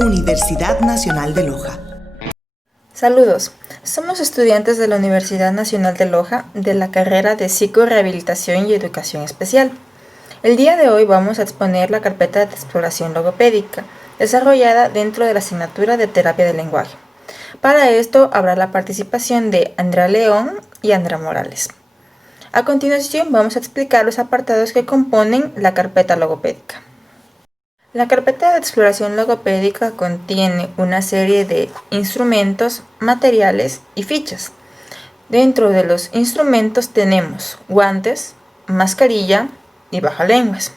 Universidad Nacional de Loja. Saludos, somos estudiantes de la Universidad Nacional de Loja de la carrera de Psicorehabilitación y Educación Especial. El día de hoy vamos a exponer la carpeta de exploración logopédica, desarrollada dentro de la asignatura de terapia del lenguaje. Para esto habrá la participación de Andrea León y Andrea Morales. A continuación vamos a explicar los apartados que componen la carpeta logopédica. La carpeta de exploración logopédica contiene una serie de instrumentos, materiales y fichas. Dentro de los instrumentos tenemos guantes, mascarilla y bajalenguas.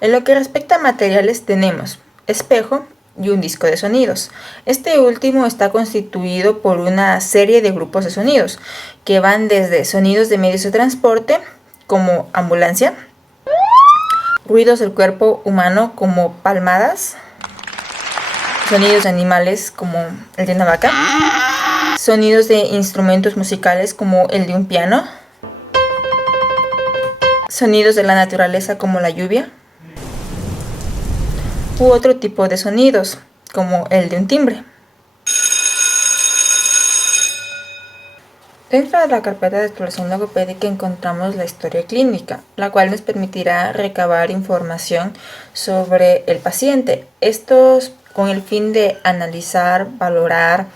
En lo que respecta a materiales tenemos espejo y un disco de sonidos. Este último está constituido por una serie de grupos de sonidos que van desde sonidos de medios de transporte como ambulancia, ruidos del cuerpo humano como palmadas, sonidos de animales como el de una vaca, sonidos de instrumentos musicales como el de un piano, sonidos de la naturaleza como la lluvia, u otro tipo de sonidos como el de un timbre. Dentro de la carpeta de exploración logopédica encontramos la historia clínica, la cual nos permitirá recabar información sobre el paciente. Esto con el fin de analizar, valorar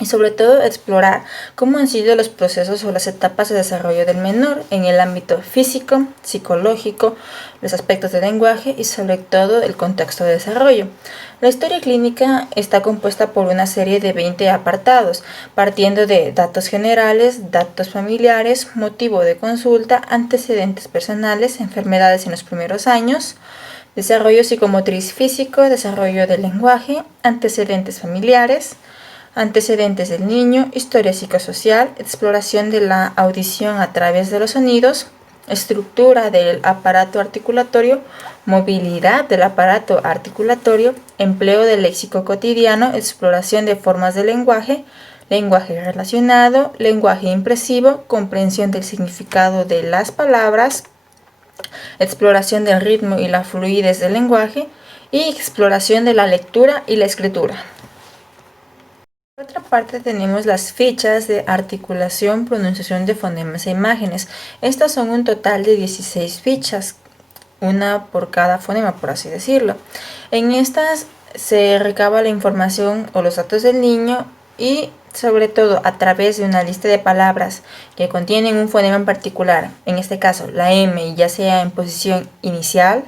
y sobre todo explorar cómo han sido los procesos o las etapas de desarrollo del menor en el ámbito físico, psicológico, los aspectos del lenguaje y sobre todo el contexto de desarrollo. La historia clínica está compuesta por una serie de 20 apartados, partiendo de datos generales, datos familiares, motivo de consulta, antecedentes personales, enfermedades en los primeros años, desarrollo psicomotriz físico, desarrollo del lenguaje, antecedentes familiares, antecedentes del niño, historia psicosocial, exploración de la audición a través de los sonidos, estructura del aparato articulatorio, movilidad del aparato articulatorio, empleo del léxico cotidiano, exploración de formas de lenguaje, lenguaje relacionado, lenguaje impresivo, comprensión del significado de las palabras, exploración del ritmo y la fluidez del lenguaje y exploración de la lectura y la escritura. Por otra parte tenemos las fichas de articulación, pronunciación de fonemas e imágenes. Estas son un total de 16 fichas, una por cada fonema, por así decirlo. En estas se recaba la información o los datos del niño y sobre todo a través de una lista de palabras que contienen un fonema en particular, en este caso la M, ya sea en posición inicial,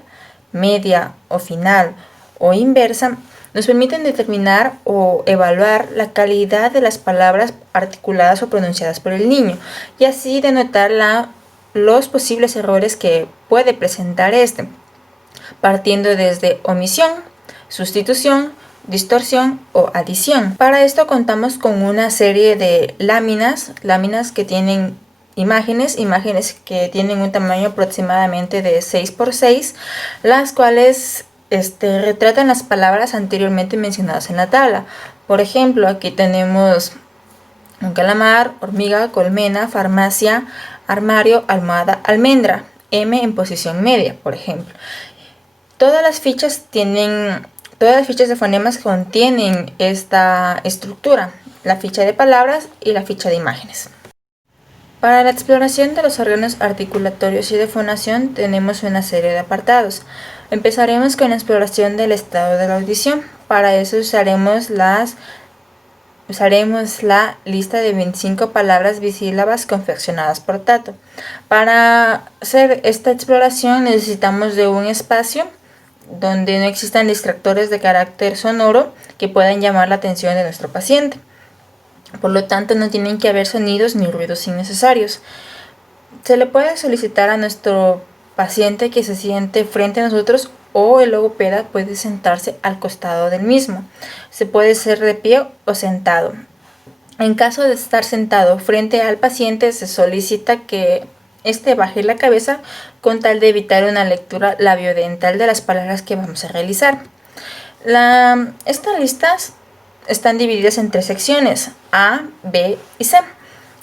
media o final o inversa, nos permiten determinar o evaluar la calidad de las palabras articuladas o pronunciadas por el niño y así denotar los posibles errores que puede presentar este, partiendo desde omisión, sustitución, distorsión o adición. Para esto contamos con una serie de láminas que tienen imágenes que tienen un tamaño aproximadamente de 6×6, las cuales retratan las palabras anteriormente mencionadas en la tabla. Por ejemplo, aquí tenemos un calamar, hormiga, colmena, farmacia, armario, almohada, almendra, M en posición media, por ejemplo. Todas las fichas de fonemas contienen esta estructura, la ficha de palabras y la ficha de imágenes. Para la exploración de los órganos articulatorios y de fonación tenemos una serie de apartados. Empezaremos con la exploración del estado de la audición. Para eso usaremos la lista de 25 palabras bisílabas confeccionadas por Tato. Para hacer esta exploración necesitamos de un espacio donde no existan distractores de carácter sonoro que puedan llamar la atención de nuestro paciente. Por lo tanto, no tienen que haber sonidos ni ruidos innecesarios. Se le puede solicitar a nuestro paciente que se siente frente a nosotros o el logopeda puede sentarse al costado del mismo. Se puede ser de pie o sentado. En caso de estar sentado frente al paciente, se solicita que baje la cabeza con tal de evitar una lectura labiodental de las palabras que vamos a realizar. Estas listas están divididas en 3 secciones, A, B y C.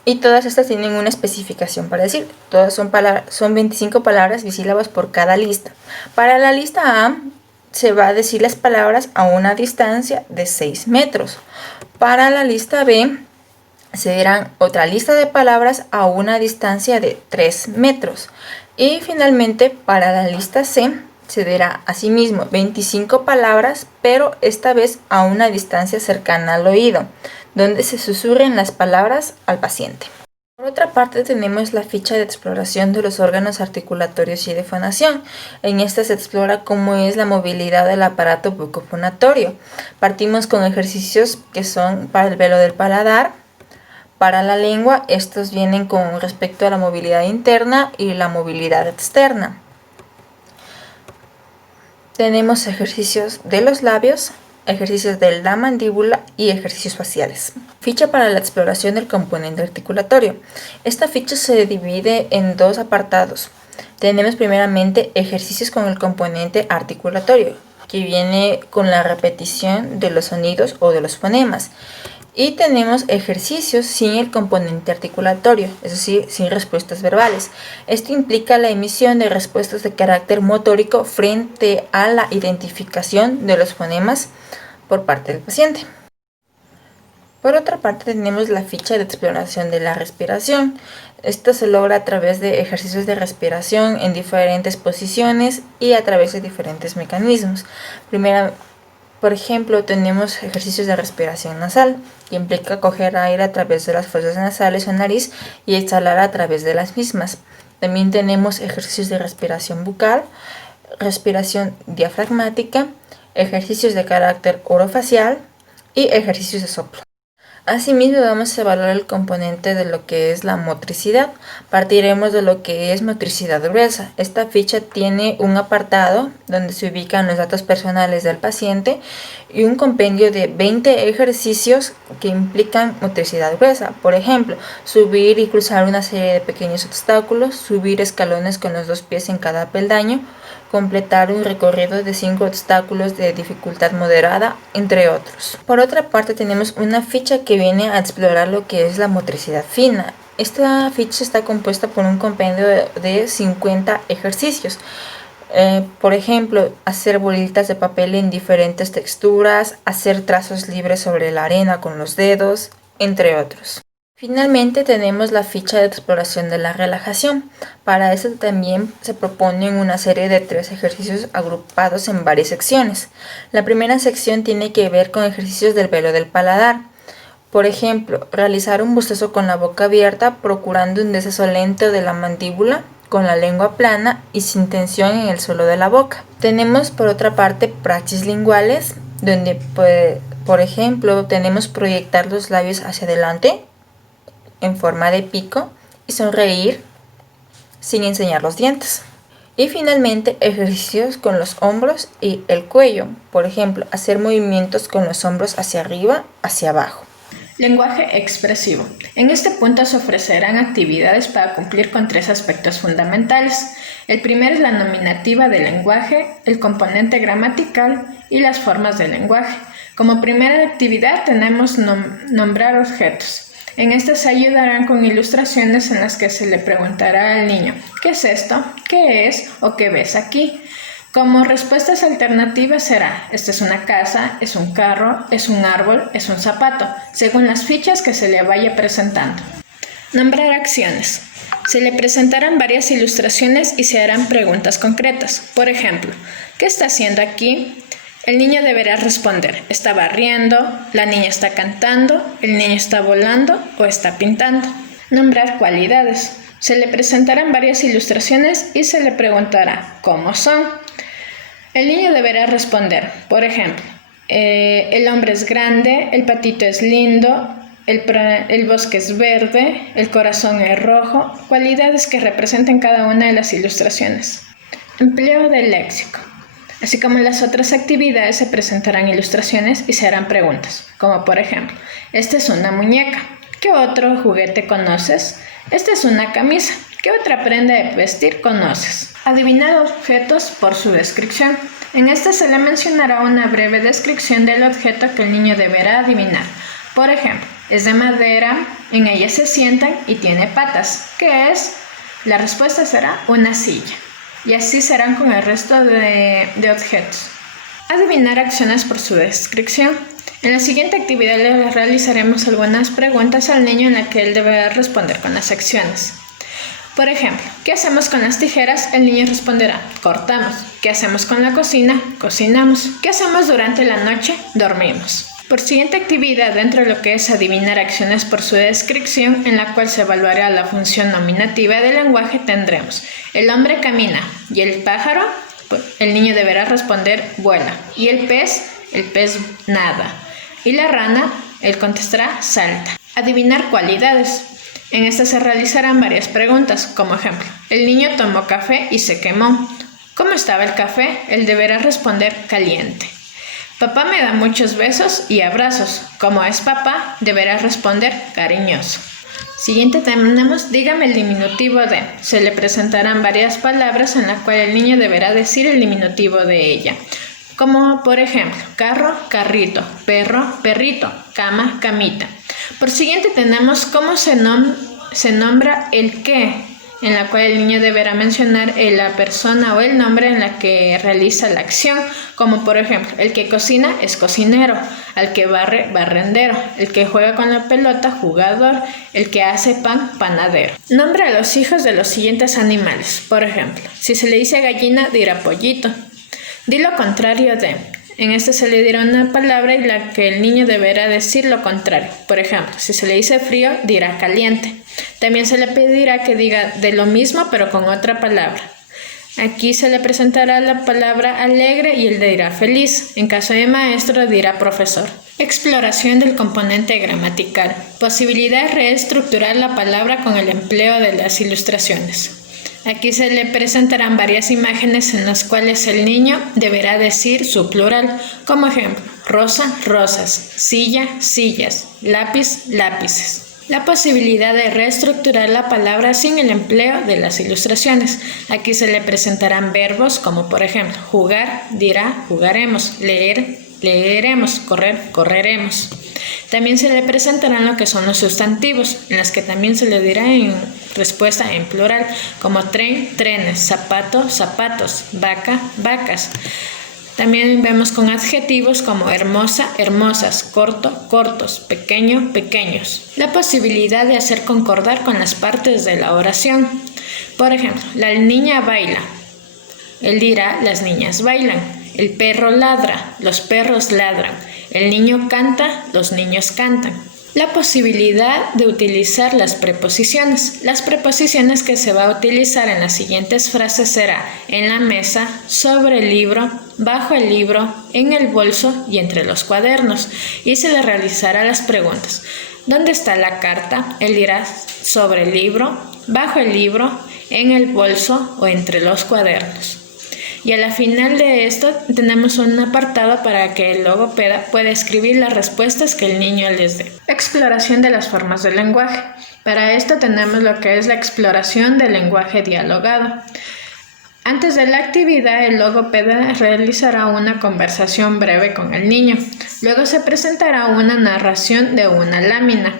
Y todas estas tienen una especificación para decir. Todas son 25 palabras bisílabas por cada lista. Para la lista A se va a decir las palabras a una distancia de 6 metros. Para la lista B, se dirán otra lista de palabras a una distancia de 3 metros. Y finalmente, para la lista C, se dirá asimismo 25 palabras, pero esta vez a una distancia cercana al oído, donde se susurren las palabras al paciente. Por otra parte, tenemos la ficha de exploración de los órganos articulatorios y de fonación. En esta se explora cómo es la movilidad del aparato bucofonatorio. Partimos con ejercicios que son para el velo del paladar. Para la lengua, estos vienen con respecto a la movilidad interna y la movilidad externa. Tenemos ejercicios de los labios, ejercicios de la mandíbula y ejercicios faciales. Ficha para la exploración del componente articulatorio. Esta ficha se divide en dos apartados. Tenemos primeramente ejercicios con el componente articulatorio, que viene con la repetición de los sonidos o de los fonemas. Y tenemos ejercicios sin el componente articulatorio, es decir, sin respuestas verbales. Esto implica la emisión de respuestas de carácter motórico frente a la identificación de los fonemas por parte del paciente. Por otra parte, tenemos la ficha de exploración de la respiración. Esto se logra a través de ejercicios de respiración en diferentes posiciones y a través de diferentes mecanismos. Por ejemplo, tenemos ejercicios de respiración nasal, que implica coger aire a través de las fosas nasales o nariz y exhalar a través de las mismas. También tenemos ejercicios de respiración bucal, respiración diafragmática, ejercicios de carácter orofacial y ejercicios de soplo. Asimismo, vamos a evaluar el componente de lo que es la motricidad. Partiremos de lo que es motricidad gruesa. Esta ficha tiene un apartado donde se ubican los datos personales del paciente y un compendio de 20 ejercicios que implican motricidad gruesa. Por ejemplo, subir y cruzar una serie de pequeños obstáculos, subir escalones con los 2 pies en cada peldaño, completar un recorrido de 5 obstáculos de dificultad moderada, entre otros. Por otra parte, tenemos una ficha que viene a explorar lo que es la motricidad fina. Esta ficha está compuesta por un compendio de 50 ejercicios. Por ejemplo, hacer bolitas de papel en diferentes texturas, hacer trazos libres sobre la arena con los dedos, entre otros. Finalmente tenemos la ficha de exploración de la relajación. Para eso también se proponen una serie de 3 ejercicios agrupados en varias secciones. La primera sección tiene que ver con ejercicios del velo del paladar. Por ejemplo, realizar un bostezo con la boca abierta, procurando un deceso lento de la mandíbula, con la lengua plana y sin tensión en el suelo de la boca. Tenemos por otra parte praxis linguales, donde por ejemplo tenemos proyectar los labios hacia adelante en forma de pico y sonreír sin enseñar los dientes. Y finalmente, ejercicios con los hombros y el cuello. Por ejemplo, hacer movimientos con los hombros hacia arriba, hacia abajo. Lenguaje expresivo. En este punto se ofrecerán actividades para cumplir con 3 aspectos fundamentales. El primero es la nominativa del lenguaje, el componente gramatical y las formas del lenguaje. Como primera actividad tenemos nombrar objetos. En estas se ayudarán con ilustraciones en las que se le preguntará al niño ¿qué es esto? ¿Qué es? ¿O qué ves aquí? Como respuestas alternativas será esta es una casa, es un carro, es un árbol, es un zapato, según las fichas que se le vaya presentando. Nombrar acciones. Se le presentarán varias ilustraciones y se harán preguntas concretas. Por ejemplo, ¿qué está haciendo aquí? El niño deberá responder, está barriendo, la niña está cantando, el niño está volando o está pintando. Nombrar cualidades. Se le presentarán varias ilustraciones y se le preguntará cómo son. El niño deberá responder, por ejemplo, el hombre es grande, el patito es lindo, el bosque es verde, el corazón es rojo, cualidades que representen cada una de las ilustraciones. Empleo del léxico. Así como en las otras actividades se presentarán ilustraciones y se harán preguntas, como por ejemplo, esta es una muñeca, ¿qué otro juguete conoces? Esta es una camisa, ¿qué otra prenda de vestir conoces? Adivinar objetos por su descripción. En esta se le mencionará una breve descripción del objeto que el niño deberá adivinar. Por ejemplo, es de madera, en ella se sientan y tiene patas. ¿Qué es? La respuesta será una silla. Y así serán con el resto de objetos. Adivinar acciones por su descripción. En la siguiente actividad le realizaremos algunas preguntas al niño en las que él deberá responder con las acciones. Por ejemplo, ¿qué hacemos con las tijeras? El niño responderá, cortamos. ¿Qué hacemos con la cocina? Cocinamos. ¿Qué hacemos durante la noche? Dormimos. Por siguiente actividad, dentro de lo que es adivinar acciones por su descripción, en la cual se evaluará la función nominativa del lenguaje, tendremos: el hombre camina, y el pájaro, el niño deberá responder vuela, y el pez nada, y la rana, él contestará salta. Adivinar cualidades. En esta se realizarán varias preguntas, como ejemplo, el niño tomó café y se quemó. ¿Cómo estaba el café? Él deberá responder caliente. Papá me da muchos besos y abrazos. ¿Cómo es papá? Deberá responder cariñoso. Siguiente tenemos, dígame el diminutivo de. Se le presentarán varias palabras en las cuales el niño deberá decir el diminutivo de ella. Como por ejemplo, carro, carrito, perro, perrito, cama, camita. Por siguiente tenemos cómo se nombra el qué, en la cual el niño deberá mencionar la persona o el nombre en la que realiza la acción, como por ejemplo, el que cocina es cocinero, al que barre, barrendero, el que juega con la pelota, jugador, el que hace pan, panadero. Nombra a los hijos de los siguientes animales. Por ejemplo, si se le dice gallina, dirá pollito. Di lo contrario de. En este se le dirá una palabra y la que el niño deberá decir lo contrario. Por ejemplo, si se le dice frío, dirá caliente. También se le pedirá que diga de lo mismo pero con otra palabra. Aquí se le presentará la palabra alegre y él dirá feliz. En caso de maestro, dirá profesor. Exploración del componente gramatical. Posibilidad de reestructurar la palabra con el empleo de las ilustraciones. Aquí se le presentarán varias imágenes en las cuales el niño deberá decir su plural, como ejemplo, rosa, rosas, silla, sillas, lápiz, lápices. La posibilidad de reestructurar la palabra sin el empleo de las ilustraciones. Aquí se le presentarán verbos como por ejemplo, jugar, dirá, jugaremos, leer, leeremos, correr, correremos. También se le presentarán lo que son los sustantivos, en las que también se le dirá en respuesta en plural, como tren, trenes, zapato, zapatos, vaca, vacas. También vemos con adjetivos como hermosa, hermosas, corto, cortos, pequeño, pequeños. La posibilidad de hacer concordar con las partes de la oración. Por ejemplo, la niña baila. Él dirá, las niñas bailan. El perro ladra, los perros ladran. El niño canta, los niños cantan. La posibilidad de utilizar las preposiciones. Las preposiciones que se va a utilizar en las siguientes frases será en la mesa, sobre el libro, bajo el libro, en el bolso y entre los cuadernos. Y se le realizará las preguntas. ¿Dónde está la carta? Él dirá sobre el libro, bajo el libro, en el bolso o entre los cuadernos. Y a la final de esto tenemos un apartado para que el logopeda pueda escribir las respuestas que el niño les dé. Exploración de las formas del lenguaje. Para esto tenemos lo que es la exploración del lenguaje dialogado. Antes de la actividad, el logopeda realizará una conversación breve con el niño. Luego se presentará una narración de una lámina.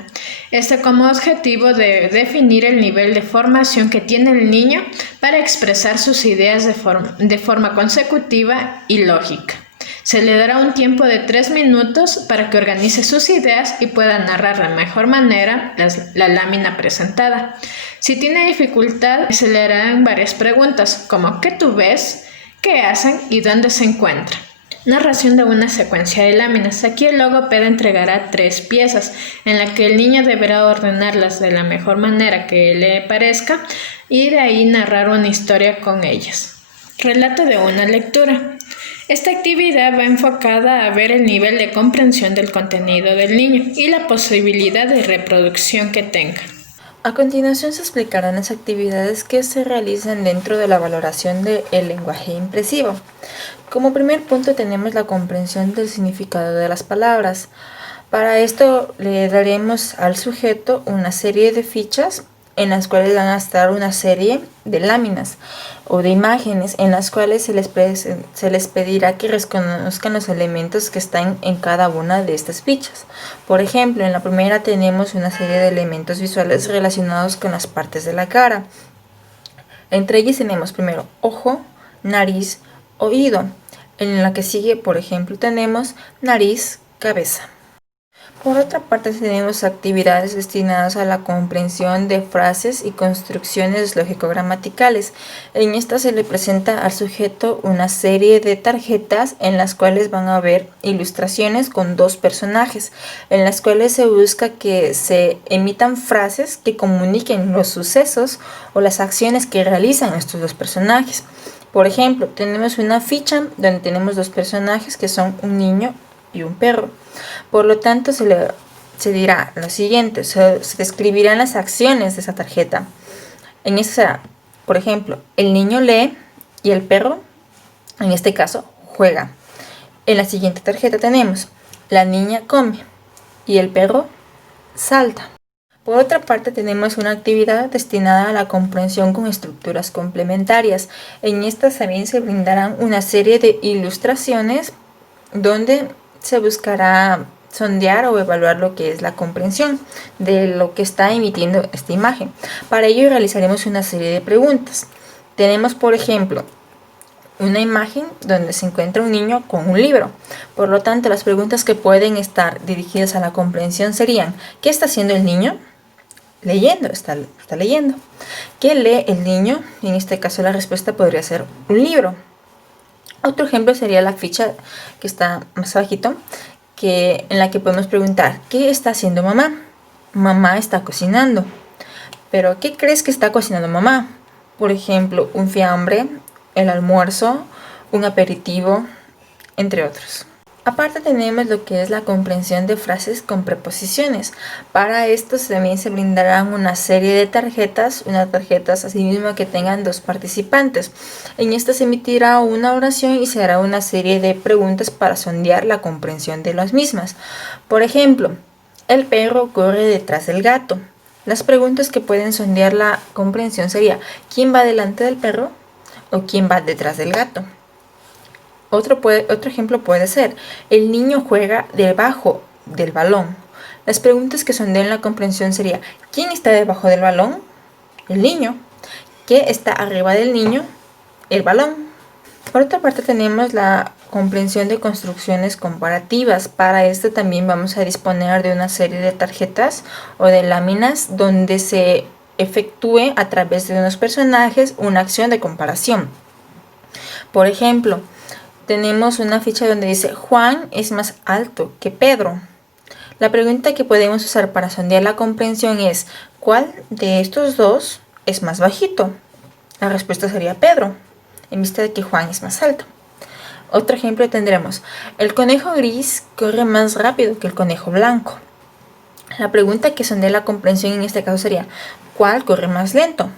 Como objetivo de definir el nivel de formación que tiene el niño para expresar sus ideas de forma consecutiva y lógica. Se le dará un tiempo de 3 minutos para que organice sus ideas y pueda narrar de mejor manera la lámina presentada. Si tiene dificultad, se le harán varias preguntas, como ¿qué tú ves?, ¿qué hacen? y ¿dónde se encuentran? Narración de una secuencia de láminas. Aquí el logopeda entregará 3 piezas, en la que el niño deberá ordenarlas de la mejor manera que le parezca y de ahí narrar una historia con ellas. Relato de una lectura. Esta actividad va enfocada a ver el nivel de comprensión del contenido del niño y la posibilidad de reproducción que tenga. A continuación se explicarán las actividades que se realizan dentro de la valoración del lenguaje impresivo. Como primer punto tenemos la comprensión del significado de las palabras. Para esto le daremos al sujeto una serie de fichas en las cuales van a estar una serie de láminas o de imágenes en las cuales se les pedirá que reconozcan los elementos que están en cada una de estas fichas. Por ejemplo, en la primera tenemos una serie de elementos visuales relacionados con las partes de la cara. Entre ellas tenemos primero ojo, nariz, oído. En la que sigue, por ejemplo, tenemos nariz, cabeza. Por otra parte, tenemos actividades destinadas a la comprensión de frases y construcciones lógico-gramaticales. En esta se le presenta al sujeto una serie de tarjetas en las cuales van a haber ilustraciones con dos personajes, en las cuales se busca que se emitan frases que comuniquen los sucesos o las acciones que realizan estos dos personajes. Por ejemplo, tenemos una ficha donde tenemos dos personajes que son un niño y un perro. Por lo tanto, se dirá lo siguiente, se describirán las acciones de esa tarjeta. En esa, por ejemplo, el niño lee y el perro, en este caso, juega. En la siguiente tarjeta tenemos, la niña come y el perro salta. Por otra parte, tenemos una actividad destinada a la comprensión con estructuras complementarias. En esta también se brindarán una serie de ilustraciones donde se buscará sondear o evaluar lo que es la comprensión de lo que está emitiendo esta imagen. Para ello realizaremos una serie de preguntas. Tenemos, por ejemplo, una imagen donde se encuentra un niño con un libro. Por lo tanto, las preguntas que pueden estar dirigidas a la comprensión serían: ¿qué está haciendo el niño? Leyendo, está leyendo. ¿Qué lee el niño? En este caso la respuesta podría ser un libro. Otro ejemplo sería la ficha que está más abajito, en la que podemos preguntar: ¿qué está haciendo mamá? Mamá está cocinando. ¿Pero qué crees que está cocinando mamá? Por ejemplo, un fiambre, el almuerzo, un aperitivo, entre otros. Aparte tenemos lo que es la comprensión de frases con preposiciones. Para esto también se brindarán una serie de tarjetas, unas tarjetas asimismo que tengan dos participantes. En esta se emitirá una oración y se hará una serie de preguntas para sondear la comprensión de las mismas. Por ejemplo, el perro corre detrás del gato. Las preguntas que pueden sondear la comprensión sería: ¿quién va delante del perro o quién va detrás del gato? Otro ejemplo puede ser: el niño juega debajo del balón. Las preguntas que sondean la comprensión sería: ¿quién está debajo del balón? El niño. ¿Qué está arriba del niño? El balón. Por otra parte tenemos la comprensión de construcciones comparativas. Para esto también vamos a disponer de una serie de tarjetas o de láminas donde se efectúe a través de unos personajes una acción de comparación. Por ejemplo, tenemos una ficha donde dice: Juan es más alto que Pedro. La pregunta que podemos usar para sondear la comprensión es: ¿cuál de estos dos es más bajito? La respuesta sería Pedro, en vista de que Juan es más alto. Otro ejemplo tendremos: el conejo gris corre más rápido que el conejo blanco. La pregunta que sondea la comprensión en este caso sería: ¿cuál corre más lento?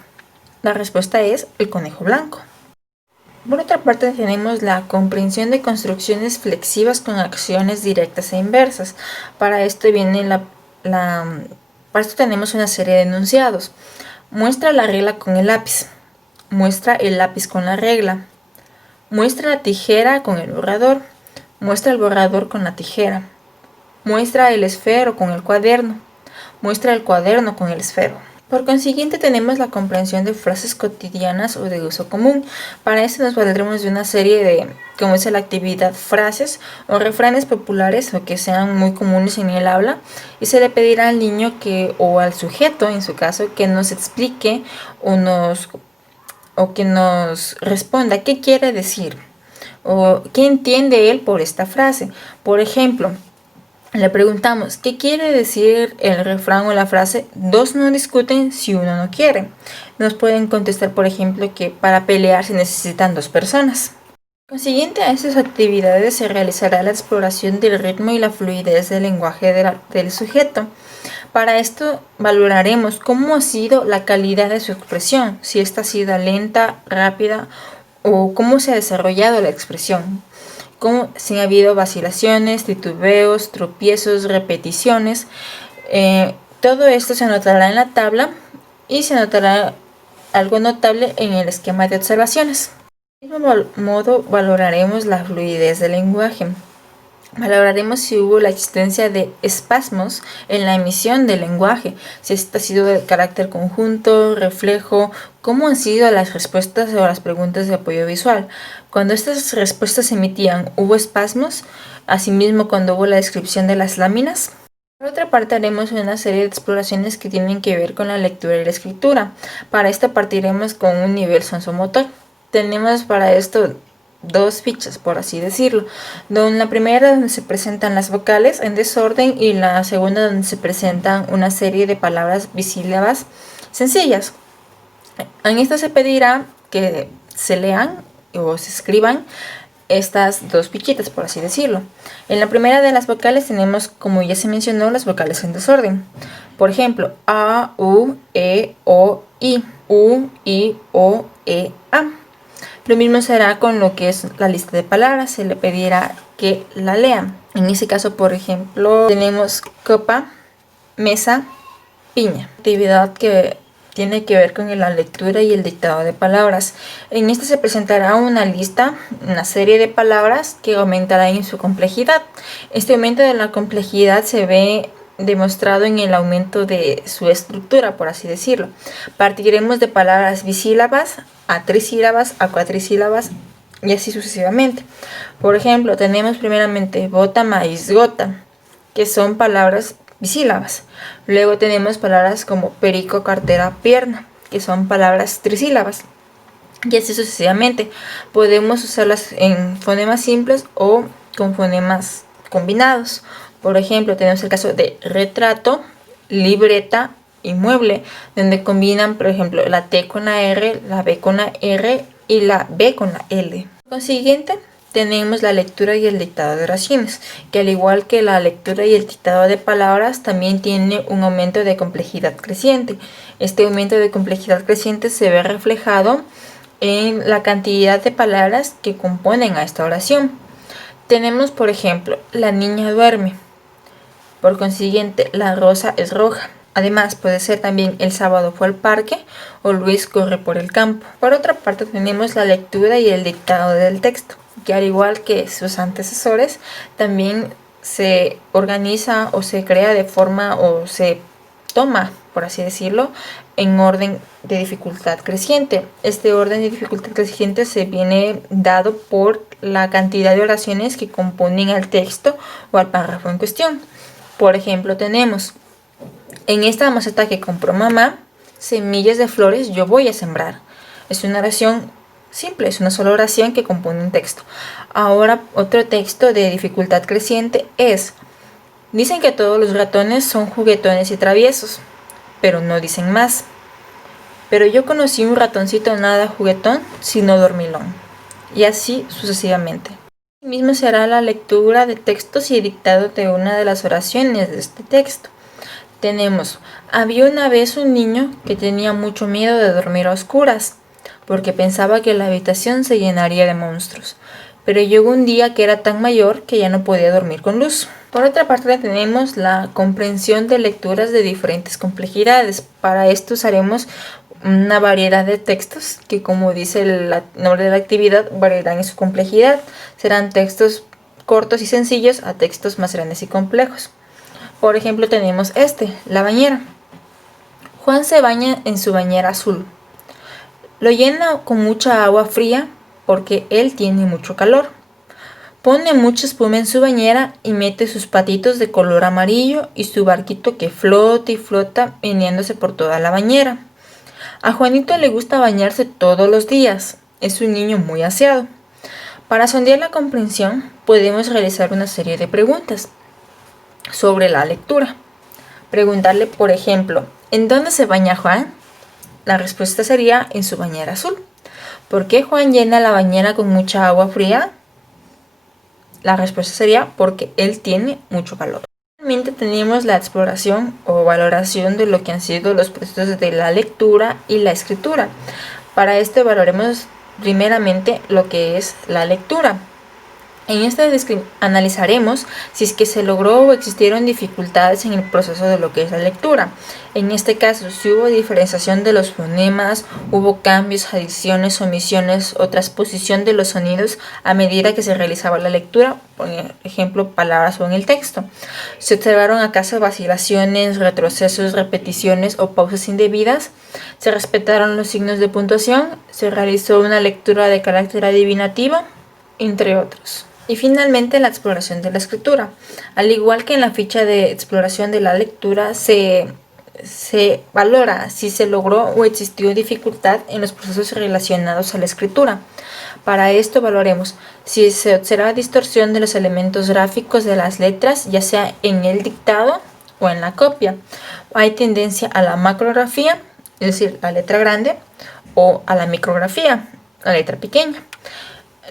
La respuesta es el conejo blanco. Por otra parte tenemos la comprensión de construcciones flexivas con acciones directas e inversas. Para esto para esto tenemos una serie de enunciados. Muestra la regla con el lápiz. Muestra el lápiz con la regla. Muestra la tijera con el borrador. Muestra el borrador con la tijera. Muestra el esfero con el cuaderno. Muestra el cuaderno con el esfero. Por consiguiente tenemos la comprensión de frases cotidianas o de uso común. Para esto nos valdremos de una serie de, como es la actividad, frases o refranes populares o que sean muy comunes en el habla, y se le pedirá al niño o al sujeto, en su caso, que nos explique o que nos responda qué quiere decir o qué entiende él por esta frase. Por ejemplo, le preguntamos: ¿qué quiere decir el refrán o la frase "dos no discuten si uno no quiere"? Nos pueden contestar, por ejemplo, que para pelear se necesitan dos personas. Consiguiente a estas actividades se realizará la exploración del ritmo y la fluidez del lenguaje del sujeto. Para esto valoraremos cómo ha sido la calidad de su expresión, si esta ha sido lenta, rápida o cómo se ha desarrollado la expresión. Si ha habido vacilaciones, titubeos, tropiezos, repeticiones. Todo esto se anotará en la tabla y se anotará algo notable en el esquema de observaciones. De mismo modo valoraremos la fluidez del lenguaje. Valoraremos si hubo la existencia de espasmos en la emisión del lenguaje, si esto ha sido de carácter conjunto, reflejo, cómo han sido las respuestas o las preguntas de apoyo visual. Cuando estas respuestas se emitían, ¿hubo espasmos? Asimismo, cuando hubo la descripción de las láminas. Por otra parte, haremos una serie de exploraciones que tienen que ver con la lectura y la escritura. Para esto partiremos con un nivel sensomotor. Tenemos para esto dos fichas, por así decirlo. La primera donde se presentan las vocales en desorden y la segunda donde se presentan una serie de palabras bisílabas sencillas. En esta se pedirá que se lean o se escriban estas dos fichitas, por así decirlo. En la primera de las vocales tenemos, como ya se mencionó, las vocales en desorden. Por ejemplo, A, U, E, O, I, U, I, O, E, A. Lo mismo será con lo que es la lista de palabras, se le pedirá que la lean. En ese caso, por ejemplo, tenemos copa, mesa, piña. Actividad que tiene que ver con la lectura y el dictado de palabras. En esta se presentará una lista, una serie de palabras que aumentará en su complejidad. Este aumento de la complejidad se ve demostrado en el aumento de su estructura, por así decirlo. Partiremos de palabras bisílabas a trisílabas, a cuatrisílabas y así sucesivamente. Por ejemplo, tenemos primeramente bota, maíz, gota, que son palabras bisílabas. Luego tenemos palabras como perico, cartera, pierna, que son palabras trisílabas. Y así sucesivamente. Podemos usarlas en fonemas simples o con fonemas combinados. Por ejemplo, tenemos el caso de retrato, libreta y mueble, donde combinan, por ejemplo, la T con la R, la B con la R y la B con la L. Por consiguiente, tenemos la lectura y el dictado de oraciones, que al igual que la lectura y el dictado de palabras, también tiene un aumento de complejidad creciente. Este aumento de complejidad creciente se ve reflejado en la cantidad de palabras que componen a esta oración. Tenemos, por ejemplo, la niña duerme. Por consiguiente, la rosa es roja. Además, puede ser también el sábado fue al parque o Luis corre por el campo. Por otra parte, tenemos la lectura y el dictado del texto, que al igual que sus antecesores, también se organiza o se crea de forma o se toma, por así decirlo, en orden de dificultad creciente. Este orden de dificultad creciente se viene dado por la cantidad de oraciones que componen al texto o al párrafo en cuestión. Por ejemplo, tenemos: en esta maceta que compró mamá, semillas de flores yo voy a sembrar. Es una oración simple, es una sola oración que compone un texto. Ahora, otro texto de dificultad creciente es: dicen que todos los ratones son juguetones y traviesos, pero no dicen más. Pero yo conocí un ratoncito nada juguetón, sino dormilón. Y así sucesivamente. Asimismo se hará la lectura de textos y dictado de una de las oraciones de este texto. Tenemos: había una vez un niño que tenía mucho miedo de dormir a oscuras, porque pensaba que la habitación se llenaría de monstruos. Pero llegó un día que era tan mayor que ya no podía dormir con luz. Por otra parte, tenemos la comprensión de lecturas de diferentes complejidades. Para esto usaremos una variedad de textos que, como dice el nombre de la actividad, variarán en su complejidad. Serán textos cortos y sencillos a textos más grandes y complejos. Por ejemplo, tenemos la bañera. Juan se baña en su bañera azul. Lo llena con mucha agua fría porque él tiene mucho calor. Pone mucha espuma en su bañera y mete sus patitos de color amarillo y su barquito que flota y flota meneándose por toda la bañera. A Juanito le gusta bañarse todos los días. Es un niño muy aseado. Para sondear la comprensión, podemos realizar una serie de preguntas sobre la lectura. Preguntarle, por ejemplo, ¿en dónde se baña Juan? La respuesta sería: en su bañera azul. ¿Por qué Juan llena la bañera con mucha agua fría? La respuesta sería: porque él tiene mucho calor. Finalmente tenemos la exploración o valoración de lo que han sido los procesos de la lectura y la escritura. Para esto valoremos primeramente lo que es la lectura. En esta analizaremos si es que se logró o existieron dificultades en el proceso de lo que es la lectura. En este caso, si hubo diferenciación de los fonemas, hubo cambios, adiciones, omisiones o transposición de los sonidos a medida que se realizaba la lectura, por ejemplo, palabras o en el texto. ¿Se observaron acaso vacilaciones, retrocesos, repeticiones o pausas indebidas? ¿Se respetaron los signos de puntuación? ¿Se realizó una lectura de carácter adivinativo? Entre otros. Y finalmente, la exploración de la escritura. Al igual que en la ficha de exploración de la lectura, se valora si se logró o existió dificultad en los procesos relacionados a la escritura. Para esto evaluaremos si se observa distorsión de los elementos gráficos de las letras, ya sea en el dictado o en la copia. Hay tendencia a la macrografía, es decir, la letra grande, o a la micrografía, la letra pequeña.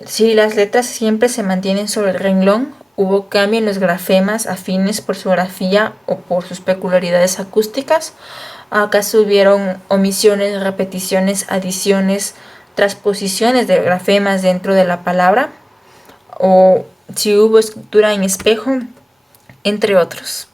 Si las letras siempre se mantienen sobre el renglón, hubo cambio en los grafemas afines por su grafía o por sus peculiaridades acústicas. ¿Acaso hubieron omisiones, repeticiones, adiciones, transposiciones de grafemas dentro de la palabra? O si hubo escritura en espejo, entre otros.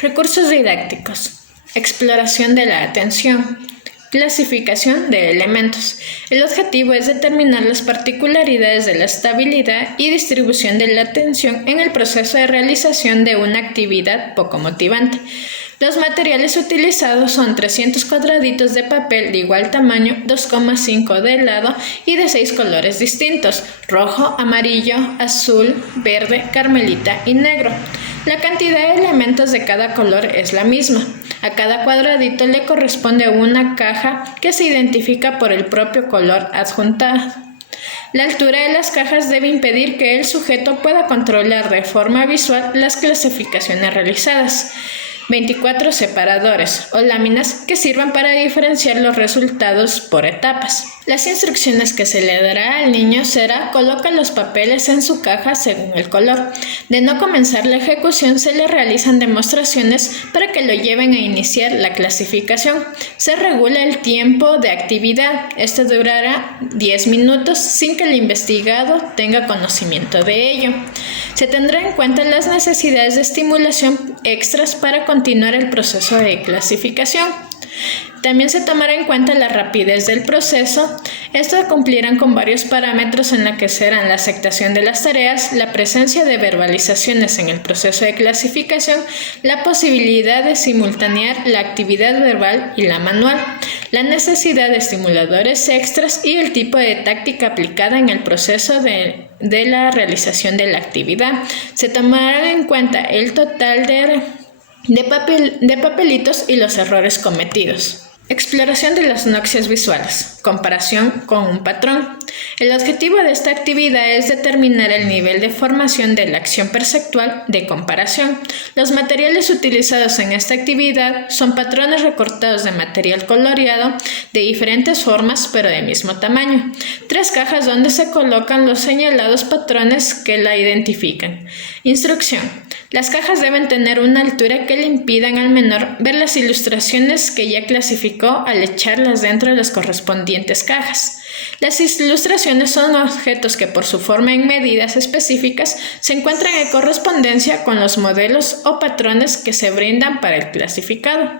Recursos didácticos. Exploración de la atención. Clasificación de elementos. El objetivo es determinar las particularidades de la estabilidad y distribución de la atención en el proceso de realización de una actividad poco motivante. Los materiales utilizados son 300 cuadraditos de papel de igual tamaño, 2,5 de lado y de 6 colores distintos: rojo, amarillo, azul, verde, carmelita y negro. La cantidad de elementos de cada color es la misma. A cada cuadradito le corresponde una caja que se identifica por el propio color adjuntado. La altura de las cajas debe impedir que el sujeto pueda controlar de forma visual las clasificaciones realizadas. 24 separadores o láminas que sirvan para diferenciar los resultados por etapas. Las instrucciones que se le dará al niño será: coloca los papeles en su caja según el color. De no comenzar la ejecución, se le realizan demostraciones para que lo lleven a iniciar la clasificación. Se regula el tiempo de actividad. Este durará 10 minutos sin que el investigado tenga conocimiento de ello. Se tendrá en cuenta las necesidades de estimulación extras para continuar el proceso de clasificación. También se tomará en cuenta la rapidez del proceso. Estos cumplirán con varios parámetros en la que serán la aceptación de las tareas, la presencia de verbalizaciones en el proceso de clasificación, la posibilidad de simultanear la actividad verbal y la manual, la necesidad de estimuladores extras y el tipo de táctica aplicada en el proceso de la realización de la actividad. Se tomará en cuenta el total de papelitos y los errores cometidos. Exploración de las noticias visuales. Comparación con un patrón. El objetivo de esta actividad es determinar el nivel de formación de la acción perceptual de comparación. Los materiales utilizados en esta actividad son patrones recortados de material coloreado de diferentes formas pero de mismo tamaño. 3 cajas donde se colocan los señalados patrones que la identifican. Instrucción. Las cajas deben tener una altura que le impidan al menor ver las ilustraciones que ya clasificó al echarlas dentro de las correspondientes cajas. Las ilustraciones son objetos que por su forma en medidas específicas se encuentran en correspondencia con los modelos o patrones que se brindan para el clasificado.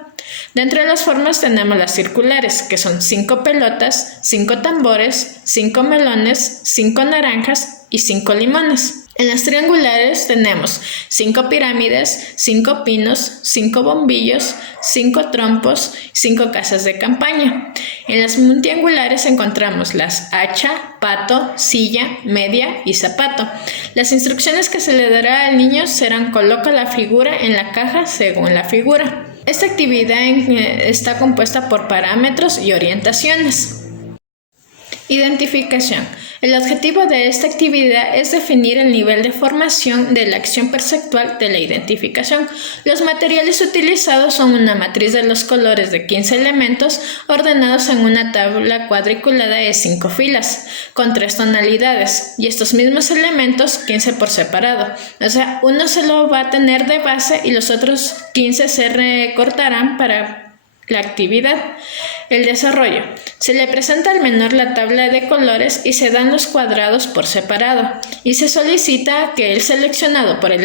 Dentro de las formas tenemos las circulares, que son 5 pelotas, 5 tambores, 5 melones, 5 naranjas y 5 limones. En las triangulares tenemos 5 pirámides, 5 pinos, 5 bombillos, 5 trompos, 5 casas de campaña. En las multiangulares encontramos las hacha, pato, silla, media y zapato. Las instrucciones que se le dará al niño serán: coloca la figura en la caja según la figura. Esta actividad está compuesta por parámetros y orientaciones. Identificación. El objetivo de esta actividad es definir el nivel de formación de la acción perceptual de la identificación. Los materiales utilizados son una matriz de los colores de 15 elementos ordenados en una tabla cuadriculada de 5 filas, con 3 tonalidades, y estos mismos elementos 15 por separado. O sea, uno se lo va a tener de base y los otros 15 se recortarán para la actividad. El desarrollo. Se le presenta al menor la tabla de colores y se dan los cuadrados por separado, y se solicita que el seleccionado por el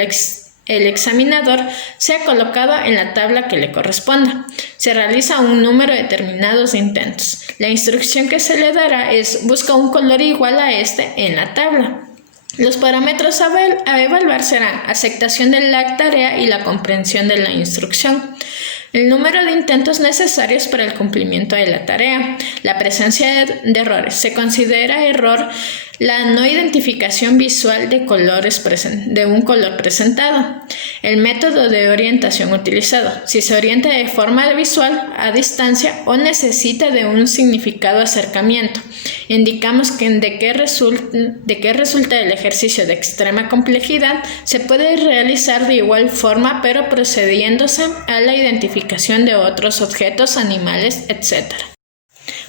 examinador sea colocado en la tabla que le corresponda. Se realiza un número determinado de intentos. La instrucción que se le dará es: busca un color igual a este en la tabla. Los parámetros a evaluar serán aceptación de la tarea y la comprensión de la instrucción. El número de intentos necesarios para el cumplimiento de la tarea. La presencia de errores. Se considera error la no identificación visual de un color presentado. El método de orientación utilizado. Si se orienta de forma visual a distancia o necesita de un significado acercamiento. Indicamos de qué resulta el ejercicio de extrema complejidad. Se puede realizar de igual forma, pero procediéndose a la identificación de otros objetos, animales, etc.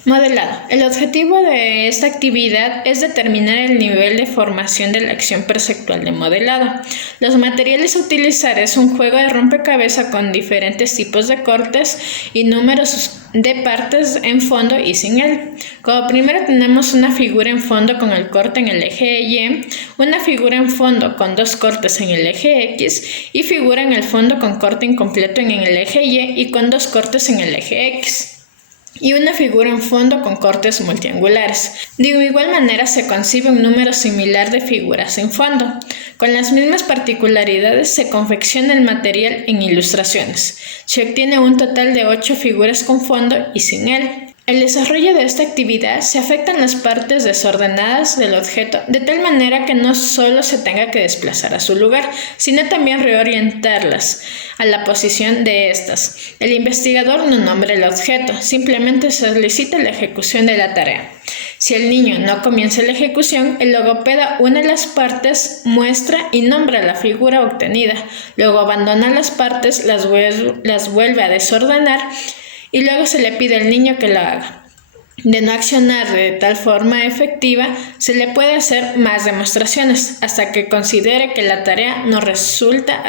Modelado. El objetivo de esta actividad es determinar el nivel de formación de la acción perceptual de modelado. Los materiales a utilizar es un juego de rompecabezas con diferentes tipos de cortes y números de partes en fondo y sin él. Como primero tenemos una figura en fondo con el corte en el eje Y, una figura en fondo con dos cortes en el eje X y figura en el fondo con corte incompleto en el eje Y con dos cortes en el eje X. Y una figura en fondo con cortes multiangulares. De igual manera se concibe un número similar de figuras en fondo. Con las mismas particularidades se confecciona el material en ilustraciones. Se obtiene un total de 8 figuras con fondo y sin él. El desarrollo de esta actividad se afectan las partes desordenadas del objeto de tal manera que no solo se tenga que desplazar a su lugar, sino también reorientarlas a la posición de estas. El investigador no nombra el objeto, simplemente solicita la ejecución de la tarea. Si el niño no comienza la ejecución, el logopeda une las partes, muestra y nombra la figura obtenida. Luego abandona las partes, las vuelve a desordenar y luego se le pide al niño que lo haga. De no accionar de tal forma efectiva, se le puede hacer más demostraciones hasta que considere que la tarea no resulta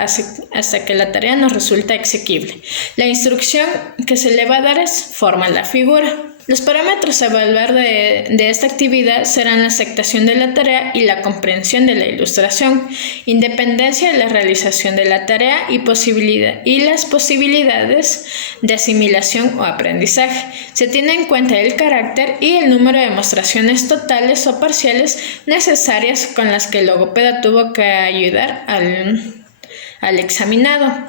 exequible. La instrucción que se le va a dar es: forma la figura. Los parámetros a evaluar de esta actividad serán la aceptación de la tarea y la comprensión de la ilustración, independencia de la realización de la tarea y las posibilidades de asimilación o aprendizaje. Se tiene en cuenta el carácter y el número de demostraciones totales o parciales necesarias con las que el logopeda tuvo que ayudar al examinado.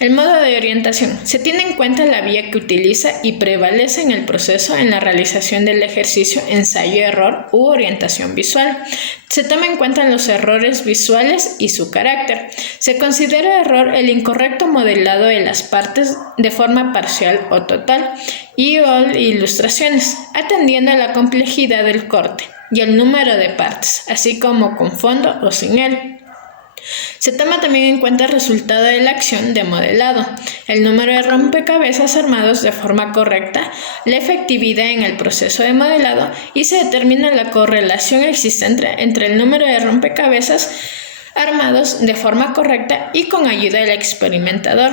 El modo de orientación. Se tiene en cuenta la vía que utiliza y prevalece en el proceso en la realización del ejercicio, ensayo-error u orientación visual. Se toma en cuenta los errores visuales y su carácter. Se considera error el incorrecto modelado de las partes de forma parcial o total o ilustraciones, atendiendo a la complejidad del corte y el número de partes, así como con fondo o sin él. Se toma también en cuenta el resultado de la acción de modelado, el número de rompecabezas armados de forma correcta, la efectividad en el proceso de modelado y se determina la correlación existente entre el número de rompecabezas armados de forma correcta y con ayuda del experimentador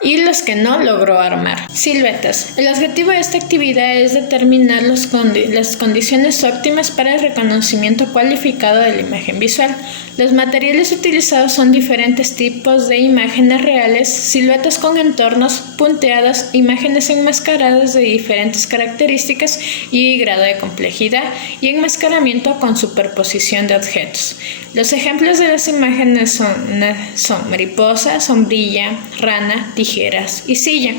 y los que no logró armar. Siluetas. El objetivo de esta actividad es determinar las condiciones óptimas para el reconocimiento cualificado de la imagen visual. Los materiales utilizados son diferentes tipos de imágenes reales, siluetas con entornos punteados, imágenes enmascaradas de diferentes características y grado de complejidad y enmascaramiento con superposición de objetos. Los ejemplos de las imágenes son mariposa, sombrilla, rana, tijeras y silla,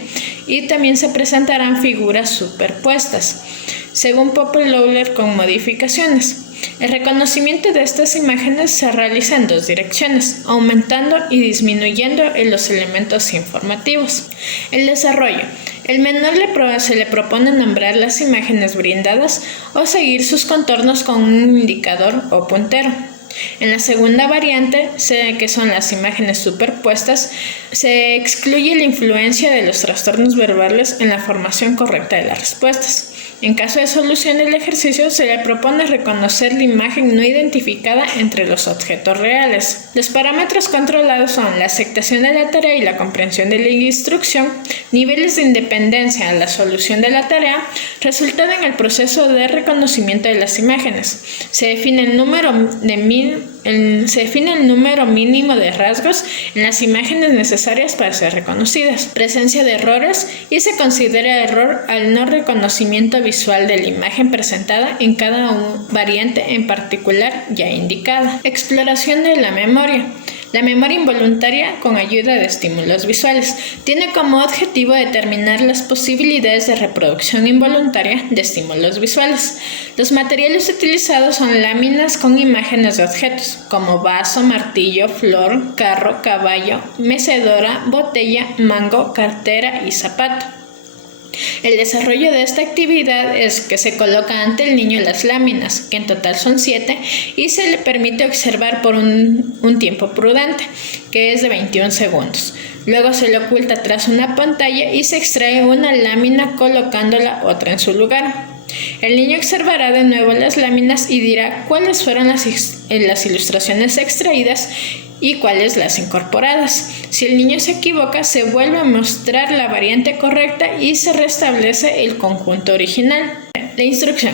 y también se presentarán figuras superpuestas, según Popper Lowell con modificaciones. El reconocimiento de estas imágenes se realiza en dos direcciones, aumentando y disminuyendo los elementos informativos. El desarrollo. El menor se le propone nombrar las imágenes brindadas o seguir sus contornos con un indicador o puntero. En la segunda variante, que son las imágenes superpuestas, se excluye la influencia de los trastornos verbales en la formación correcta de las respuestas. En caso de solución del ejercicio, se le propone reconocer la imagen no identificada entre los objetos reales. Los parámetros controlados son la aceptación de la tarea y la comprensión de la instrucción, niveles de independencia a la solución de la tarea, resultado en el proceso de reconocimiento de las imágenes. Se define el número mínimo de rasgos en las imágenes necesarias para ser reconocidas, presencia de errores y se considera error al no reconocimiento visual de la imagen presentada en cada variante en particular ya indicada. Exploración de la memoria. La memoria involuntaria con ayuda de estímulos visuales tiene como objetivo determinar las posibilidades de reproducción involuntaria de estímulos visuales. Los materiales utilizados son láminas con imágenes de objetos como vaso, martillo, flor, carro, caballo, mecedora, botella, mango, cartera y zapato. El desarrollo de esta actividad es que se coloca ante el niño las láminas, que en total son 7, y se le permite observar por un tiempo prudente, que es de 21 segundos. Luego se le oculta tras una pantalla y se extrae una lámina colocándola otra en su lugar. El niño observará de nuevo las láminas y dirá cuáles fueron las ilustraciones extraídas y cuáles las incorporadas. Si el niño se equivoca, se vuelve a mostrar la variante correcta y se restablece el conjunto original. La instrucción.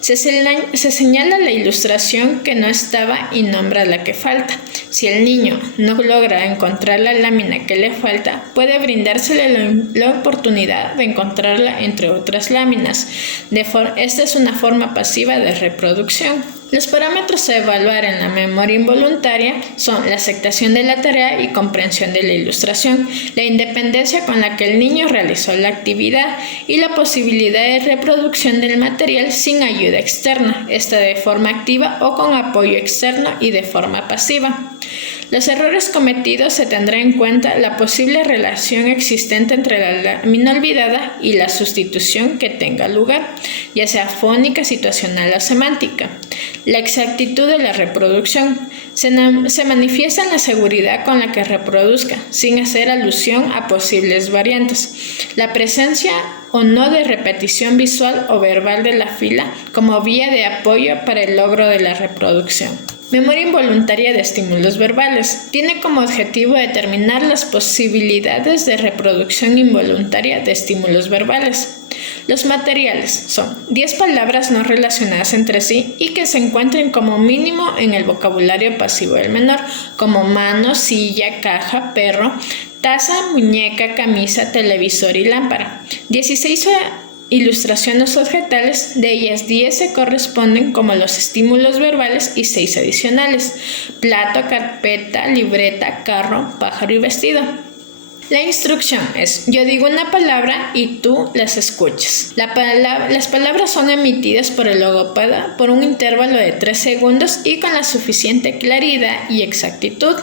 Se señala la ilustración que no estaba y nombra la que falta. Si el niño no logra encontrar la lámina que le falta, puede brindársele la oportunidad de encontrarla entre otras láminas. Esta es una forma pasiva de reproducción. Los parámetros a evaluar en la memoria involuntaria son la aceptación de la tarea y comprensión de la ilustración, la independencia con la que el niño realizó la actividad y la posibilidad de reproducción del material sin ayuda externa, esta de forma activa o con apoyo externo y de forma pasiva. Los errores cometidos se tendrá en cuenta la posible relación existente entre la lámina olvidada y la sustitución que tenga lugar, ya sea fónica, situacional o semántica. La exactitud de la reproducción se manifiesta en la seguridad con la que reproduzca, sin hacer alusión a posibles variantes. La presencia o no de repetición visual o verbal de la fila como vía de apoyo para el logro de la reproducción. Memoria involuntaria de estímulos verbales. Tiene como objetivo determinar las posibilidades de reproducción involuntaria de estímulos verbales. Los materiales son 10 palabras no relacionadas entre sí y que se encuentren como mínimo en el vocabulario pasivo del menor, como mano, silla, caja, perro, taza, muñeca, camisa, televisor y lámpara. 16 ilustraciones objetales, de ellas 10 se corresponden como los estímulos verbales y 6 adicionales: plato, carpeta, libreta, carro, pájaro y vestido. La instrucción es: yo digo una palabra y tú las escuchas. Las palabras son emitidas por el logopeda por un intervalo de 3 segundos y con la suficiente claridad y exactitud.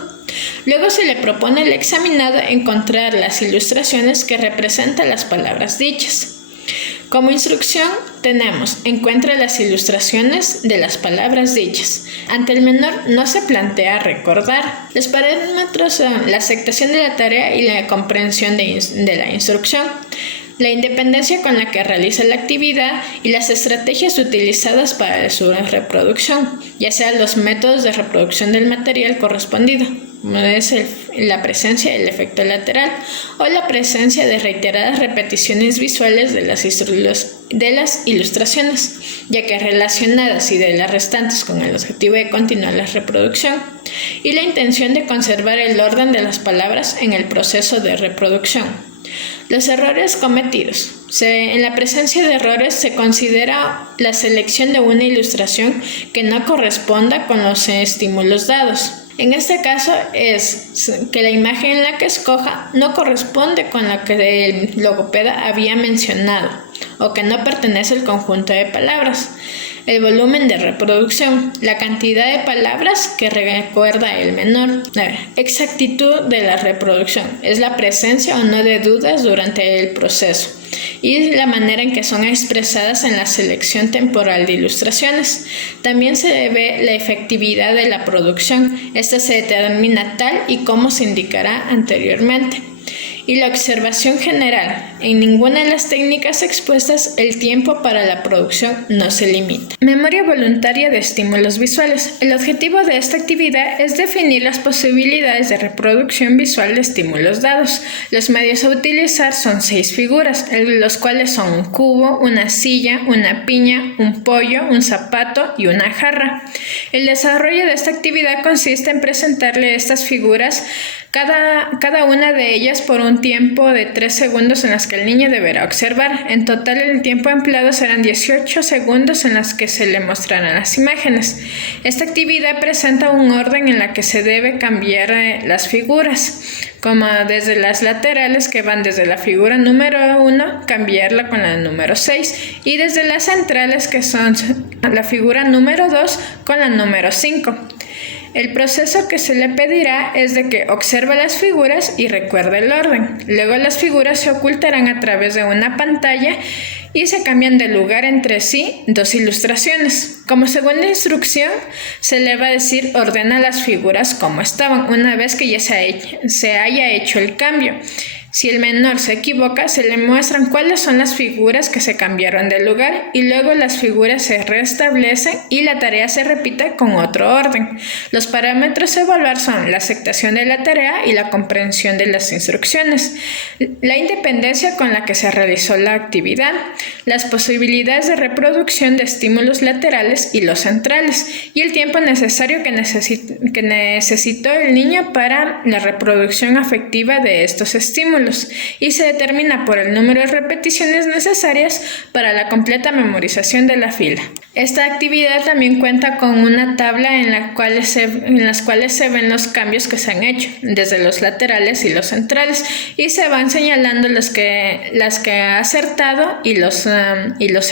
Luego se le propone al examinado encontrar las ilustraciones que representan las palabras dichas. Como instrucción tenemos: encuentra las ilustraciones de las palabras dichas. Ante el menor no se plantea recordar. Los parámetros son la aceptación de la tarea y la comprensión de la instrucción, la independencia con la que realiza la actividad y las estrategias utilizadas para su reproducción, ya sean los métodos de reproducción del material correspondido, como es la presencia del efecto lateral o la presencia de reiteradas repeticiones visuales de las ilustraciones, ya que relacionadas y de las restantes con el objetivo de continuar la reproducción, y la intención de conservar el orden de las palabras en el proceso de reproducción. Los errores cometidos. En la presencia de errores se considera la selección de una ilustración que no corresponda con los estímulos dados. En este caso es que la imagen en la que escoja no corresponde con la que el logopeda había mencionado o que no pertenece al conjunto de palabras. El volumen de reproducción, la cantidad de palabras que recuerda el menor. Exactitud de la reproducción, es la presencia o no de dudas durante el proceso y la manera en que son expresadas en la selección temporal de ilustraciones. También se ve la efectividad de la producción. Esta se determina tal y como se indicará anteriormente. y la observación general. En ninguna de las técnicas expuestas el tiempo para la producción no se limita. Memoria voluntaria de estímulos visuales. El objetivo de esta actividad es definir las posibilidades de reproducción visual de estímulos dados. Los medios a utilizar son 6 figuras, los cuales son un cubo, una silla, una piña, un pollo, un zapato y una jarra. El desarrollo de esta actividad consiste en presentarle estas figuras, cada una de ellas por un tiempo de 3 segundos en las que el niño deberá observar. En total, el tiempo empleado serán 18 segundos en las que se le mostrarán las imágenes. Esta actividad presenta un orden en la que se debe cambiar las figuras, como desde las laterales, que van desde la figura número 1, cambiarla con la número 6, y desde las centrales, que son la figura número 2 con la número 5. El proceso que se le pedirá es de que observe las figuras y recuerde el orden. Luego las figuras se ocultarán a través de una pantalla y se cambian de lugar entre sí 2 ilustraciones. Como segunda instrucción, se le va a decir ordena las figuras como estaban una vez que ya se haya hecho el cambio. Si el menor se equivoca, se le muestran cuáles son las figuras que se cambiaron de lugar y luego las figuras se restablecen y la tarea se repite con otro orden. Los parámetros a evaluar son la aceptación de la tarea y la comprensión de las instrucciones, la independencia con la que se realizó la actividad, las posibilidades de reproducción de estímulos laterales y los centrales y el tiempo necesario que necesitó el niño para la reproducción afectiva de estos estímulos, y se determina por el número de repeticiones necesarias para la completa memorización de la fila. Esta actividad también cuenta con una tabla en las cuales se ven los cambios que se han hecho, desde los laterales y los centrales, y se van señalando las que ha acertado y los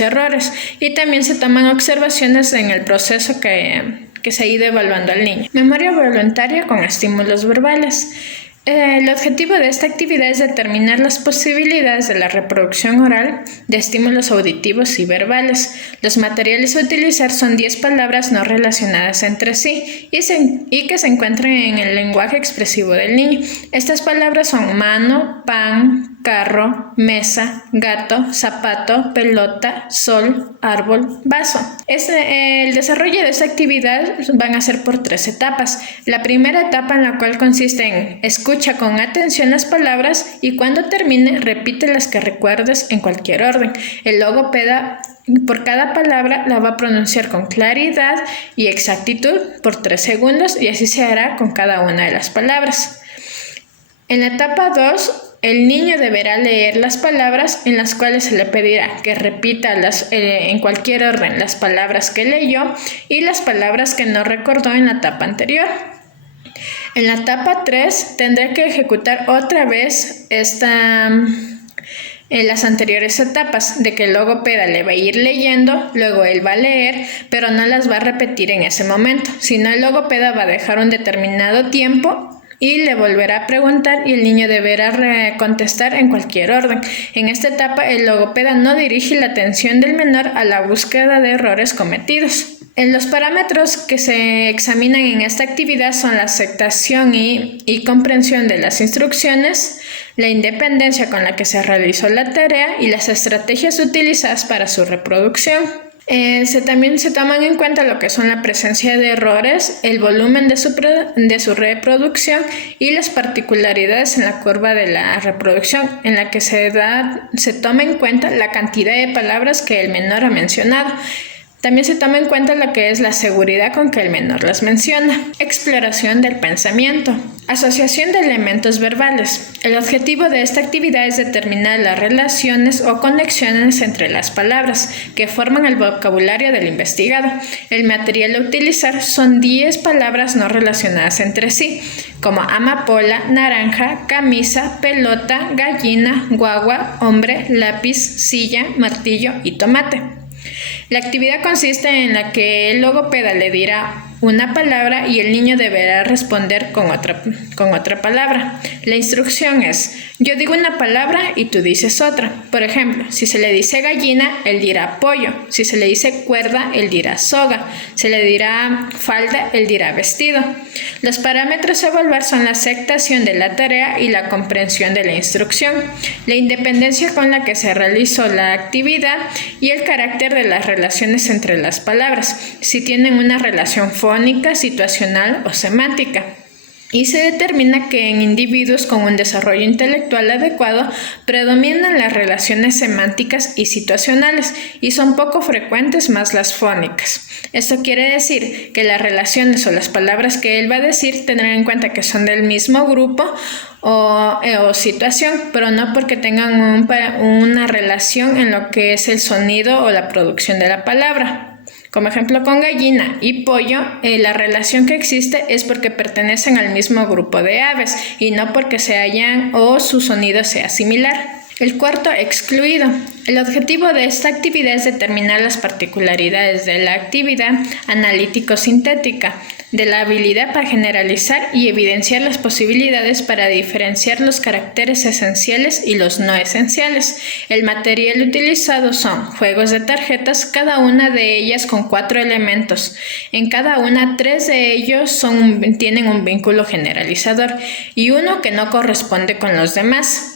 errores, y también se toman observaciones en el proceso que se ha ido evaluando al niño. Memoria voluntaria con estímulos verbales. El objetivo de esta actividad es determinar las posibilidades de la reproducción oral de estímulos auditivos y verbales. Los materiales a utilizar son 10 palabras no relacionadas entre sí y que se encuentran en el lenguaje expresivo del niño. Estas palabras son mano, pan, carro, mesa, gato, zapato, pelota, sol, árbol, vaso. El desarrollo de esta actividad van a ser por 3 etapas. La primera etapa, en la cual consiste en escucha con atención las palabras y cuando termine repite las que recuerdes en cualquier orden. El logopeda por cada palabra la va a pronunciar con claridad y exactitud por 3 segundos y así se hará con cada una de las palabras. En la etapa 2, el niño deberá leer las palabras en las cuales se le pedirá que repita en cualquier orden las palabras que leyó y las palabras que no recordó en la etapa anterior. En la etapa 3 tendrá que ejecutar otra vez las anteriores etapas, de que el logopeda le va a ir leyendo, luego él va a leer, pero no las va a repetir en ese momento, sino el logopeda va a dejar un determinado tiempo y le volverá a preguntar y el niño deberá contestar en cualquier orden. En esta etapa, el logopeda no dirige la atención del menor a la búsqueda de errores cometidos. Los parámetros que se examinan en esta actividad son la aceptación y comprensión de las instrucciones, la independencia con la que se realizó la tarea y las estrategias utilizadas para su reproducción. También se toman en cuenta lo que son la presencia de errores, el volumen de su reproducción y las particularidades en la curva de la reproducción, en la que se toma en cuenta la cantidad de palabras que el menor ha mencionado. También se toma en cuenta lo que es la seguridad con que el menor las menciona. Exploración del pensamiento. Asociación de elementos verbales. El objetivo de esta actividad es determinar las relaciones o conexiones entre las palabras que forman el vocabulario del investigado. El material a utilizar son 10 palabras no relacionadas entre sí, como amapola, naranja, camisa, pelota, gallina, guagua, hombre, lápiz, silla, martillo y tomate. La actividad consiste en la que el logopeda le dirá una palabra y el niño deberá responder con otra palabra. La instrucción es: yo digo una palabra y tú dices otra. Por ejemplo, si se le dice gallina, él dirá pollo. Si se le dice cuerda, él dirá soga. Se le dirá falda, él dirá vestido. Los parámetros a evaluar son la aceptación de la tarea y la comprensión de la instrucción, la independencia con la que se realizó la actividad y el carácter de las relaciones entre las palabras, si tienen una relación fónica, situacional o semántica. Y se determina que en individuos con un desarrollo intelectual adecuado predominan las relaciones semánticas y situacionales y son poco frecuentes más las fónicas. Esto quiere decir que las relaciones o las palabras que él va a decir tendrán en cuenta que son del mismo grupo o situación, pero no porque tengan una relación en lo que es el sonido o la producción de la palabra. Como ejemplo, con gallina y pollo, la relación que existe es porque pertenecen al mismo grupo de aves y no porque se hallan o su sonido sea similar. El cuarto, excluido. El objetivo de esta actividad es determinar las particularidades de la actividad analítico-sintética, de la habilidad para generalizar y evidenciar las posibilidades para diferenciar los caracteres esenciales y los no esenciales. El material utilizado son juegos de tarjetas, cada una de ellas con 4 elementos. En cada una, 3 de ellos tienen un vínculo generalizador y uno que no corresponde con los demás.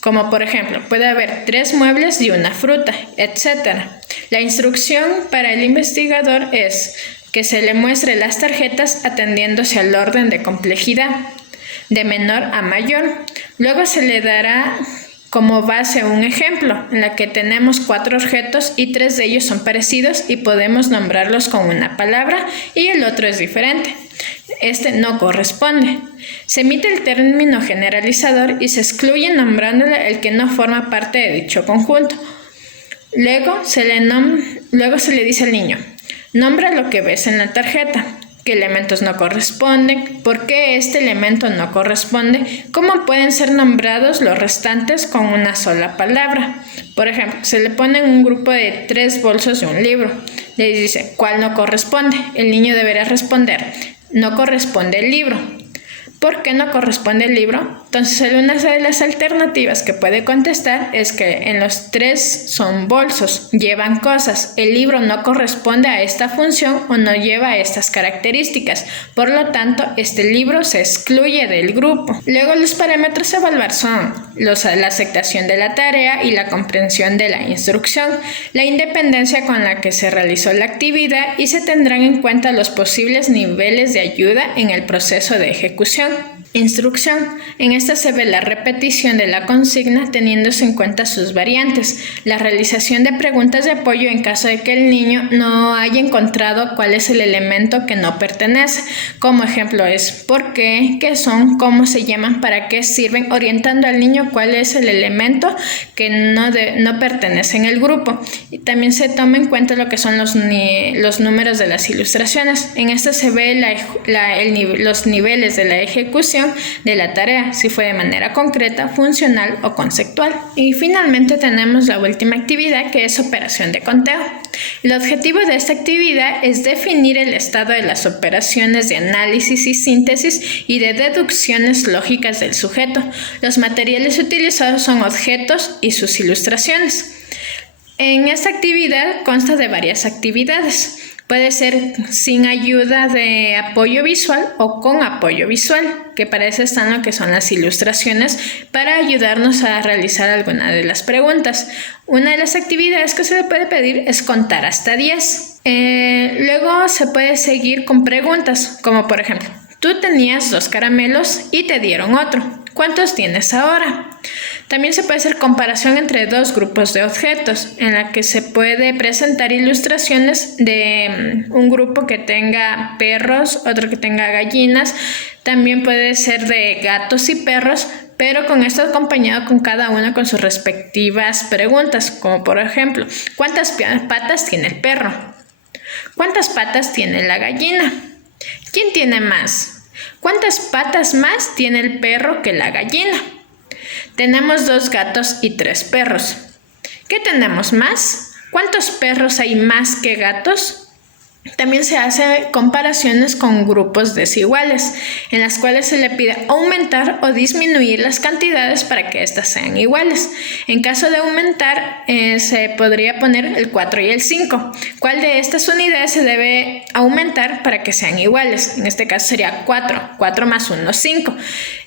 Como por ejemplo, puede haber 3 muebles y una fruta, etc. La instrucción para el investigador es que se le muestre las tarjetas atendiéndose al orden de complejidad, de menor a mayor. Luego se le dará como base un ejemplo en la que tenemos 4 objetos y 3 de ellos son parecidos y podemos nombrarlos con una palabra y el otro es diferente. Este no corresponde. Se emite el término generalizador y se excluye nombrándole el que no forma parte de dicho conjunto. Luego se le dice al niño: nombra lo que ves en la tarjeta, qué elementos no corresponden, por qué este elemento no corresponde, cómo pueden ser nombrados los restantes con una sola palabra. Por ejemplo, se le pone en un grupo de 3 bolsos de un libro. Le dice: ¿cuál no corresponde? El niño deberá responder: no corresponde el libro. ¿Por qué no corresponde el libro? Entonces, una de las alternativas que puede contestar es que en los 3 son bolsos, llevan cosas. El libro no corresponde a esta función o no lleva estas características. Por lo tanto, este libro se excluye del grupo. Luego, los parámetros a evaluar son la aceptación de la tarea y la comprensión de la instrucción, la independencia con la que se realizó la actividad y se tendrán en cuenta los posibles niveles de ayuda en el proceso de ejecución. Instrucción. En esta se ve la repetición de la consigna teniéndose en cuenta sus variantes, la realización de preguntas de apoyo en caso de que el niño no haya encontrado cuál es el elemento que no pertenece. Como ejemplo es ¿por qué?, ¿qué son?, ¿cómo se llaman?, ¿para qué sirven?, orientando al niño cuál es el elemento que no pertenece en el grupo. Y también se toma en cuenta lo que son los números de las ilustraciones. En esta se ve los niveles de la ejecución de la tarea, si fue de manera concreta, funcional o conceptual. Y finalmente tenemos la última actividad, que es operación de conteo. El objetivo de esta actividad es definir el estado de las operaciones de análisis y síntesis y de deducciones lógicas del sujeto. Los materiales utilizados son objetos y sus ilustraciones. En esta actividad consta de varias actividades. Puede ser sin ayuda de apoyo visual o con apoyo visual, que para eso están lo que son las ilustraciones para ayudarnos a realizar alguna de las preguntas. Una de las actividades que se le puede pedir es contar hasta 10. Luego se puede seguir con preguntas, como por ejemplo, tú tenías 2 caramelos y te dieron otro. ¿Cuántos tienes ahora? También se puede hacer comparación entre 2 grupos de objetos, en la que se puede presentar ilustraciones de un grupo que tenga perros, otro que tenga gallinas. También puede ser de gatos y perros, pero con esto acompañado con cada uno con sus respectivas preguntas, como por ejemplo, ¿cuántas patas tiene el perro? ¿Cuántas patas tiene la gallina? ¿Quién tiene más? ¿Cuántas patas más tiene el perro que la gallina? Tenemos 2 gatos y 3 perros. ¿Qué tenemos más? ¿Cuántos perros hay más que gatos? También se hace comparaciones con grupos desiguales, en las cuales se le pide aumentar o disminuir las cantidades para que éstas sean iguales. En caso de aumentar, se podría poner el 4 y el 5. ¿Cuál de estas unidades se debe aumentar para que sean iguales? En este caso sería 4. 4 más 1, 5.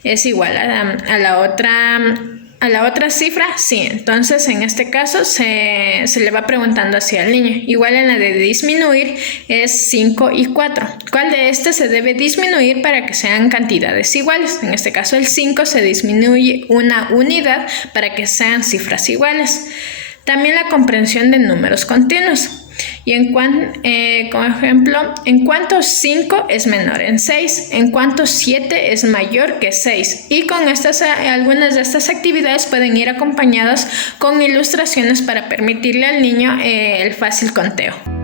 ¿Es igual a la otra cifra? Sí. Entonces, en este caso, se le va preguntando así al niño. Igual en la de disminuir es 5 y 4. ¿Cuál de estas se debe disminuir para que sean cantidades iguales? En este caso, el 5 se disminuye una unidad para que sean cifras iguales. También la comprensión de números continuos. Y como ejemplo, ¿en cuánto 5 es menor en 6? ¿En cuánto 7 es mayor que 6? Y con algunas de estas actividades pueden ir acompañadas con ilustraciones para permitirle al niño el fácil conteo.